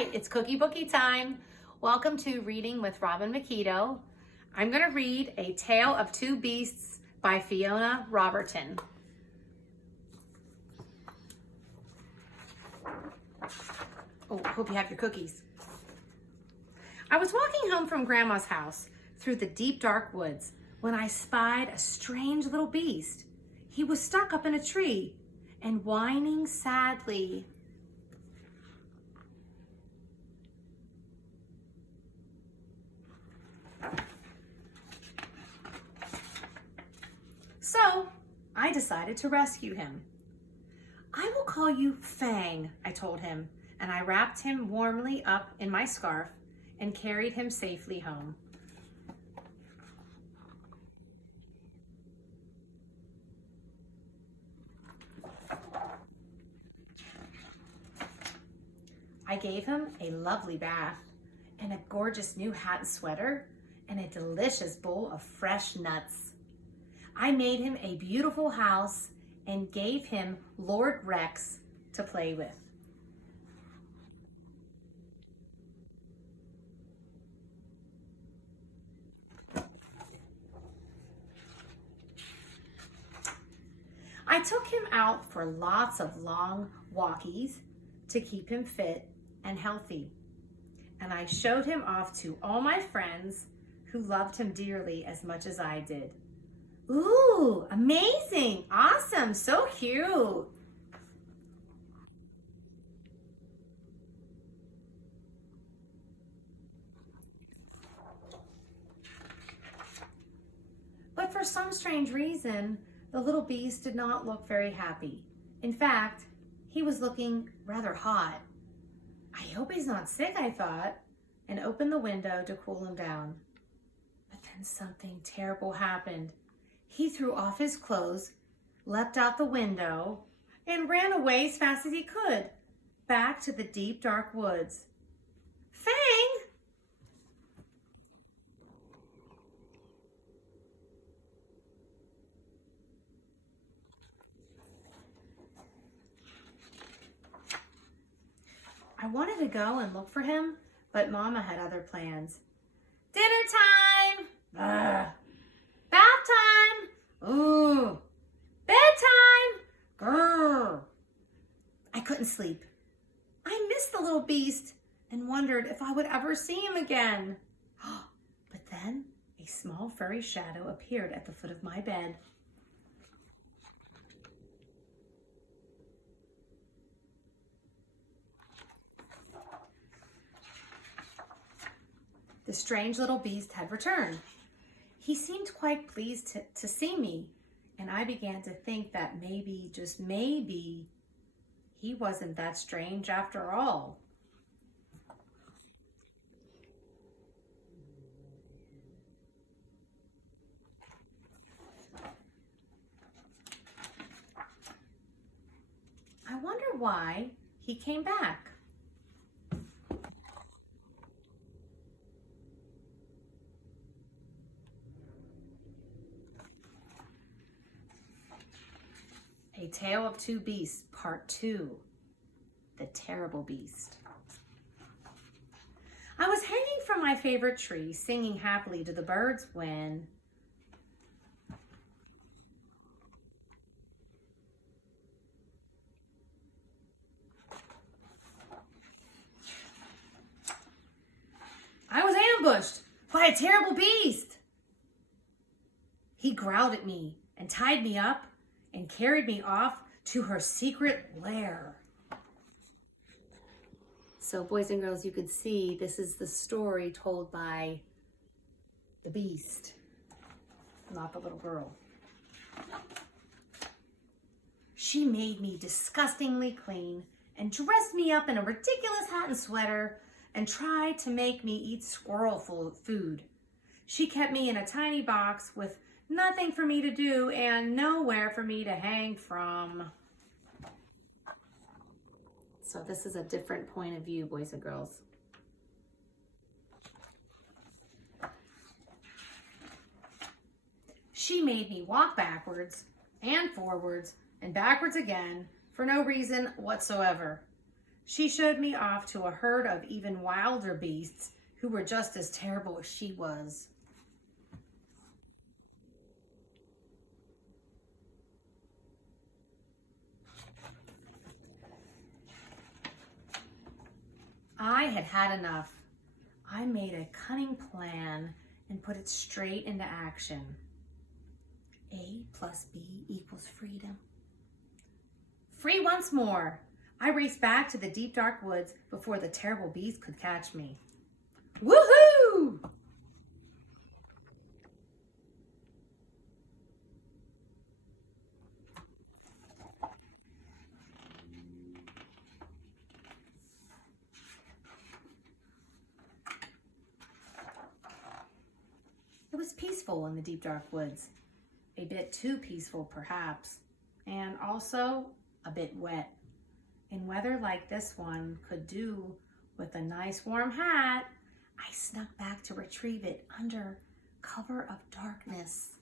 right, it's Cookie Bookie time. Welcome to Reading with Robin McKedo. I'm going to read A Tale of Two Beasts by Fiona Robertson. Oh, hope you have your cookies. I was walking home from Grandma's house through the deep dark woods when I spied a strange little beast. He was stuck up in a tree and whining sadly. So I decided to rescue him. I will call you Fang, I told him, and I wrapped him warmly up in my scarf and carried him safely home. I gave him a lovely bath and a gorgeous new hat and sweater and a delicious bowl of fresh nuts. I made him a beautiful house and gave him Lord Rex to play with. I took him out for lots of long walkies to keep him fit and healthy. And I showed him off to all my friends who loved him dearly as much as I did. Ooh, amazing, awesome, so cute. But for some strange reason, the little beast did not look very happy. In fact, he was looking rather hot. I hope he's not sick, I thought, and opened the window to cool him down. But then something terrible happened. He threw off his clothes, leapt out the window, and ran away as fast as he could, back to the deep, dark woods. Fang! I wanted to go and look for him, but Mama had other plans. Dinner time! Ugh. Bath time! Ooh. Bedtime! Grrr. I couldn't sleep. I missed the little beast and wondered if I would ever see him again. But then a small furry shadow appeared at the foot of my bed. The strange little beast had returned. He seemed quite pleased to see me, and I began to think that maybe, just maybe, he wasn't that strange after all. I wonder why he came back. A Tale of Two Beasts, Part 2, The Terrible Beast. I was hanging from my favorite tree, singing happily to the birds when I was ambushed by a terrible beast. He growled at me and tied me up and carried me off to her secret lair. So boys and girls, you could see this is the story told by the beast, not the little girl. She made me disgustingly clean and dressed me up in a ridiculous hat and sweater and tried to make me eat squirrel food. She kept me in a tiny box with nothing for me to do and nowhere for me to hang from. So this is a different point of view, boys and girls. She made me walk backwards and forwards and backwards again for no reason whatsoever. She showed me off to a herd of even wilder beasts who were just as terrible as she was. I had had enough. I made a cunning plan and put it straight into action. A plus B equals freedom. Free once more. I raced back to the deep dark woods before the terrible beast could catch me. Woohoo! It was peaceful in the deep dark woods. A bit too peaceful, perhaps, and also a bit wet. In weather like this one could do with a nice warm hat, I snuck back to retrieve it under cover of darkness.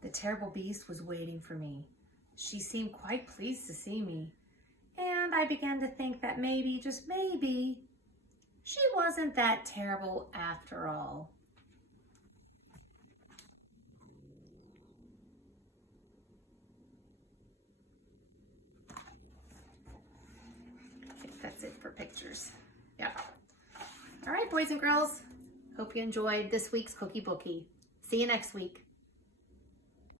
The terrible beast was waiting for me. She seemed quite pleased to see me, and I began to think that maybe, just maybe, she wasn't that terrible after all. I think that's it for pictures. Yep. All right, boys and girls. Hope you enjoyed this week's Cookie Bookie. See you next week.